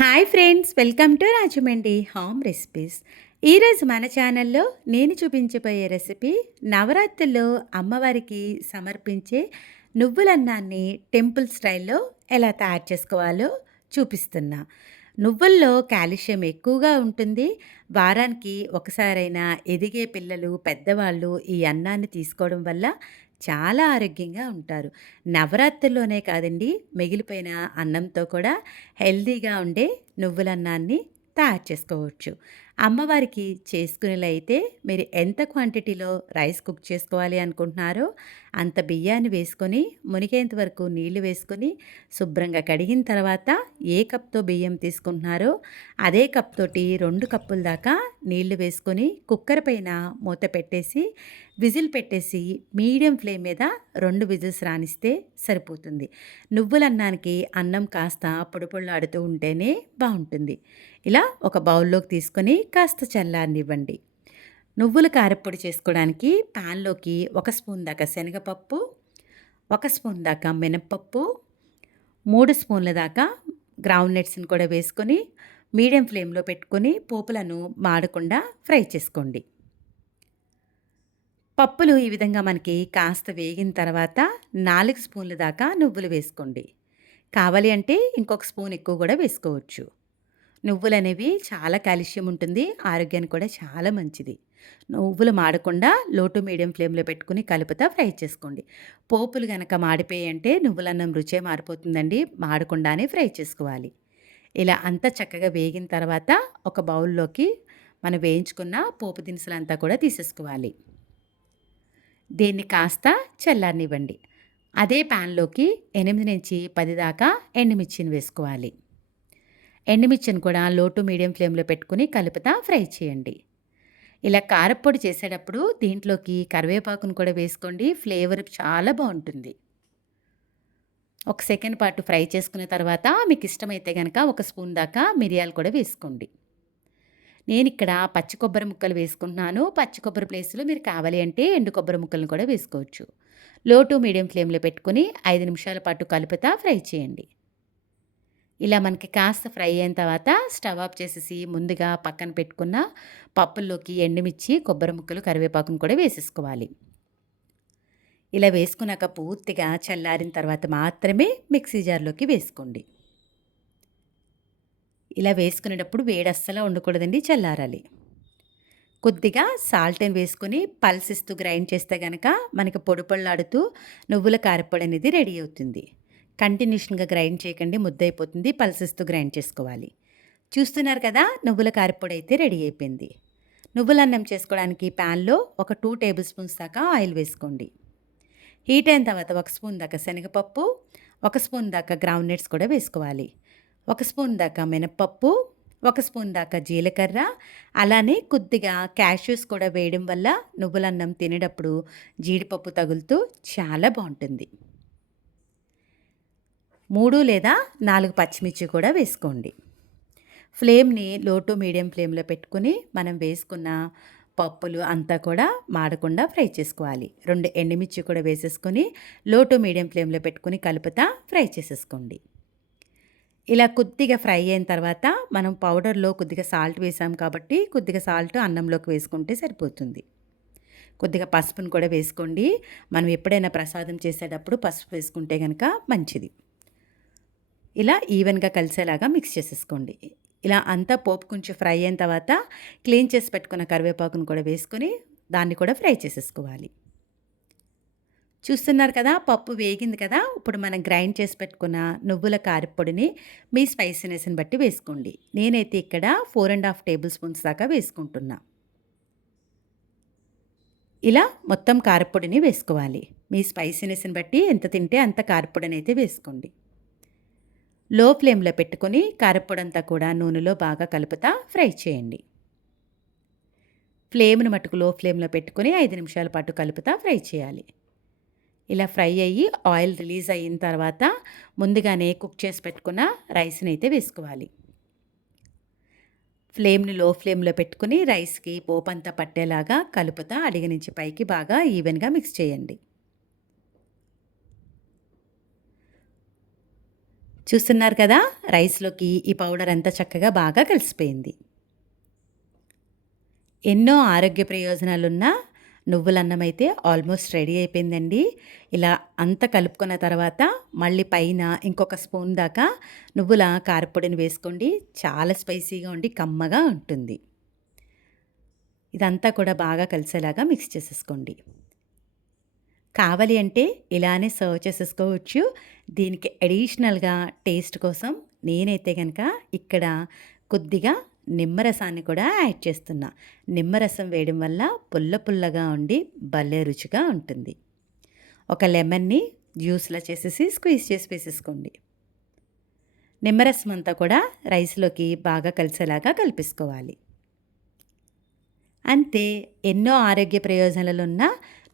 Hi friends welcome to Rajahmundry home recipes. ఈరోజు మన ఛానల్లో నేను చూపించబోయే రెసిపీ నవరాత్రుల్లో అమ్మవారికి సమర్పించే నువ్వులన్నాన్ని టెంపుల్ స్టైల్లో ఎలా తయారు చేసుకోవాలో చూపిస్తున్నా. నువ్వుల్లో కాల్షియం ఎక్కువగా ఉంటుంది. వారానికి ఒకసారైనా ఎదిగే పిల్లలు పెద్దవాళ్ళు ఈ అన్నాన్ని తీసుకోవడం వల్ల చాలా ఆరోగ్యంగా ఉంటారు. నవరాత్రుల్లోనే కాదండి మిగిలిపోయిన అన్నంతో కూడా హెల్తీగా ఉండే నువ్వులన్నాన్ని తయారు చేసుకోవచ్చు. అమ్మవారికి చేసుకునేలా అయితే మీరు ఎంత క్వాంటిటీలో రైస్ కుక్ చేసుకోవాలి అనుకుంటున్నారో అంత బియ్యాన్ని వేసుకొని మునిగేంత వరకు నీళ్ళు వేసుకొని శుభ్రంగా కడిగిన తర్వాత ఏ కప్తో బియ్యం తీసుకుంటున్నారో అదే కప్ తోటి రెండు కప్పుల దాకా నీళ్ళు వేసుకొని కుక్కర్ పైన మూత పెట్టేసి విజిల్ పెట్టేసి మీడియం ఫ్లేమ్ మీద రెండు విజిల్స్ రాణిస్తే సరిపోతుంది. నువ్వుల అన్నానికి అన్నం కాస్త పొడిపొళ్ళు ఆడుతూ ఉంటేనే బాగుంటుంది. ఇలా ఒక బౌల్లోకి తీసుకొని కాస్త చల్లారనివ్వండి. నువ్వుల కారప్పొడి చేసుకోవడానికి ప్యాన్లోకి ఒక స్పూన్ దాకా శనగపప్పు ఒక స్పూన్ దాకా మినప్పప్పు మూడు స్పూన్ల దాకా గ్రౌండ్ నట్స్ని కూడా వేసుకొని మీడియం ఫ్లేమ్లో పెట్టుకొని పోపులను మాడకుండా ఫ్రై చేసుకోండి. పప్పులు ఈ విధంగా మనకి కాస్త వేగిన తర్వాత నాలుగు స్పూన్ల దాకా నువ్వులు వేసుకోండి. కావాలి అంటే ఇంకొక స్పూన్ ఎక్కువ కూడా వేసుకోవచ్చు. నువ్వులు అనేవి చాలా కాల్షియం ఉంటుంది ఆరోగ్యానికి కూడా చాలా మంచిది. నువ్వులు మాడకుండా లోటు మీడియం ఫ్లేమ్లో పెట్టుకుని కలుపుతా ఫ్రై చేసుకోండి. పోపులు కనుక మాడిపోయంటే నువ్వులన్నం రుచే మారిపోతుందండి మాడకుండానే ఫ్రై చేసుకోవాలి. ఇలా అంతా చక్కగా వేగిన తర్వాత ఒక బౌల్లోకి మనం వేయించుకున్న పోపు దినుసులంతా కూడా తీసేసుకోవాలి. దీన్ని కాస్త చల్లారనివ్వండి. అదే ప్యాన్లోకి ఎనిమిది నుంచి పది దాకా ఎండుమిర్చిని వేసుకోవాలి. ఎండుమిర్చిని కూడా లో టు మీడియం ఫ్లేమ్లో పెట్టుకుని కలుపుతా ఫ్రై చేయండి. ఇలా కారప్పొడి చేసేటప్పుడు దీంట్లోకి కరివేపాకును కూడా వేసుకోండి ఫ్లేవర్ చాలా బాగుంటుంది. ఒక సెకండ్ పాటు ఫ్రై చేసుకున్న తర్వాత మీకు ఇష్టమైతే కనుక ఒక స్పూన్ దాకా మిరియాలు కూడా వేసుకోండి. నేను ఇక్కడ పచ్చి కొబ్బరి ముక్కలు వేసుకుంటున్నాను. పచ్చి కొబ్బరి ప్లేస్లో మీరు కావాలి అంటే ఎండు కొబ్బరి ముక్కలను కూడా వేసుకోవచ్చు. లో టు మీడియం ఫ్లేమ్లో పెట్టుకుని ఐదు నిమిషాల పాటు కలుపుతా ఫ్రై చేయండి. ఇలా మనకి కాస్త ఫ్రై అయిన తర్వాత స్టవ్ ఆఫ్ చేసేసి ముందుగా పక్కన పెట్టుకున్న పప్పుల్లోకి ఎండుమిర్చి కొబ్బరి ముక్కలు కరివేపాకును కూడా వేసేసుకోవాలి. ఇలా వేసుకున్నాక పూర్తిగా చల్లారిన తర్వాత మాత్రమే మిక్సీ జార్లోకి వేసుకోండి. ఇలా వేసుకునేటప్పుడు వేడి అస్సలు ఉండకూడదండి చల్లారాలి. కొద్దిగా సాల్ట్ని వేసుకొని పల్సిస్తూ గ్రైండ్ చేస్తే కనుక మనకి పొడి పొళ్ళాడుతూ నువ్వుల కారపొడి అనేది రెడీ అవుతుంది. కంటిన్యూషన్గా గ్రైండ్ చేయకండి ముద్దైపోతుంది పల్సిస్తూ గ్రైండ్ చేసుకోవాలి. చూస్తున్నారు కదా నువ్వుల కారపొడి అయితే రెడీ అయిపోయింది. నువ్వుల అన్నం చేసుకోవడానికి ప్యాన్లో ఒక టూ టేబుల్ స్పూన్స్ దాకా ఆయిల్ వేసుకోండి. హీట్ అయిన తర్వాత ఒక స్పూన్ దాకా శనగపప్పు ఒక స్పూన్ దాకా గ్రౌండ్ నట్స్ కూడా వేసుకోవాలి. ఒక స్పూన్ దాకా మినప్పప్పు ఒక స్పూన్ దాకా జీలకర్ర అలానే కొద్దిగా క్యాష్యూస్ కూడా వేయడం వల్ల నువ్వులన్నం తినేటప్పుడు జీడిపప్పు తగులుతూ చాలా బాగుంటుంది. మూడు లేదా నాలుగు పచ్చిమిర్చి కూడా వేసుకోండి. ఫ్లేమ్ని లో టు మీడియం ఫ్లేమ్లో పెట్టుకుని మనం వేసుకున్న పప్పులు అంతా కూడా మాడకుండా ఫ్రై చేసుకోవాలి. రెండు ఎండుమిర్చి కూడా వేసేసుకొని లో టు మీడియం ఫ్లేమ్లో పెట్టుకుని కలుపుతా ఫ్రై చేసేసుకోండి. ఇలా కొద్దిగా ఫ్రై అయిన తర్వాత మనం పౌడర్లో కొద్దిగా సాల్ట్ వేసాం కాబట్టి కొద్దిగా సాల్ట్ అన్నంలోకి వేసుకుంటే సరిపోతుంది. కొద్దిగా పసుపును కూడా వేసుకోండి. మనం ఎప్పుడైనా ప్రసాదం చేసేటప్పుడు పసుపు వేసుకుంటే కనుక మంచిది. ఇలా ఈవెన్గా కలిసేలాగా మిక్స్ చేసేసుకోండి. ఇలా అంతా పోపు కొంచెం ఫ్రై అయిన తర్వాత క్లీన్ చేసి పెట్టుకున్న కరివేపాకును కూడా వేసుకొని దాన్ని కూడా ఫ్రై చేసేసుకోవాలి. చూస్తున్నారు కదా పప్పు వేగింది కదా ఇప్పుడు మనం గ్రైండ్ చేసి పెట్టుకున్న నువ్వుల కారపొడిని మీ స్పైసీనెస్ని బట్టి వేసుకోండి. నేనైతే ఇక్కడ four and half tablespoons దాకా వేసుకుంటున్నా. ఇలా మొత్తం కారపొడిని వేసుకోవాలి. మీ స్పైసీనెస్ని బట్టి ఎంత తింటే అంత కారపొడిని అయితే వేసుకోండి. లో ఫ్లేమ్లో పెట్టుకొని కారప్పొడంతా కూడా నూనెలో బాగా కలుపుతా ఫ్రై చేయండి. ఫ్లేమ్ను మటుకు లో ఫ్లేమ్లో పెట్టుకుని ఐదు నిమిషాల పాటు కలుపుతా ఫ్రై చేయాలి. ఇలా ఫ్రై అయ్యి ఆయిల్ రిలీజ్ అయిన తర్వాత ముందుగానే కుక్ చేసి పెట్టుకున్న రైస్ని అయితే వేసుకోవాలి. ఫ్లేమ్ని లో ఫ్లేమ్లో పెట్టుకుని రైస్కి పోపంతా పట్టేలాగా కలుపుతా అడిగి నుంచి పైకి బాగా ఈవెన్గా మిక్స్ చేయండి. చూస్తున్నారు కదా రైస్‌లోకి ఈ పౌడర్ అంతా చక్కగా బాగా కలిసిపోయింది. ఎన్నో ఆరోగ్య ప్రయోజనాలున్న నువ్వులన్నం అయితే ఆల్మోస్ట్ రెడీ అయిపోయిందండి. ఇలా అంతా కలుపుకున్న తర్వాత మళ్ళీ పైన ఇంకొక స్పూన్ దాకా నువ్వుల కారపొడిని వేసుకోండి. చాలా స్పైసీగా ఉండి కమ్మగా ఉంటుంది. ఇదంతా కూడా బాగా కలిసేలాగా మిక్స్ చేసేసుకోండి. కావాలి అంటే ఇలానే సర్వ్ చేసేసుకోవచ్చు. దీనికి అడిషనల్‌గా టేస్ట్ కోసం నేనైతే కనుక ఇక్కడ కొద్దిగా నిమ్మరసాన్ని కూడా యాడ్ చేస్తున్నా. నిమ్మరసం వేయడం వల్ల పుల్ల పుల్లగా ఉండి భలే రుచిగా ఉంటుంది. ఒక లెమన్‌ని జ్యూస్‌లా చేసేసి స్క్వీజ్ చేసి వేసేసుకోండి. నిమ్మరసం అంతా కూడా రైస్‌లోకి బాగా కలిసేలాగా కలిపేసుకోవాలి. అంతే ఎన్నో ఆరోగ్య ప్రయోజనాలున్న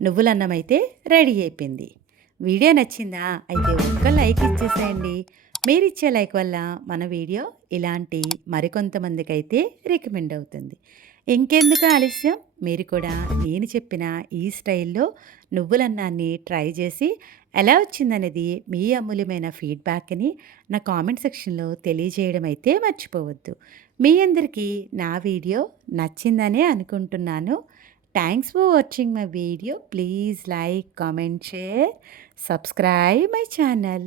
నువ్వులన్నం అయితే రెడీ అయిపోయింది. వీడియో నచ్చిందా? అయితే ఒక్క లైక్ ఇచ్చేసేయండి. మీరిచ్చే లైక్ వల్ల మన వీడియో ఇలాంటి మరికొంతమందికైతే రికమెండ్ అవుతుంది. ఇంకెందుకు ఆలస్యం మీరు కూడా నేను చెప్పిన ఈ స్టైల్‌లో నువ్వులన్నాన్ని ట్రై చేసి ఎలా వచ్చిందనేది మీ అమూల్యమైన ఫీడ్‌బ్యాక్‌ని నా కామెంట్ సెక్షన్‌లో తెలియజేయడం అయితే మర్చిపోవద్దు. మీ అందరికీ నా వీడియో నచ్చిందనే అనుకుంటున్నాను. Thanks for watching my video. Please like, comment, share, subscribe my channel.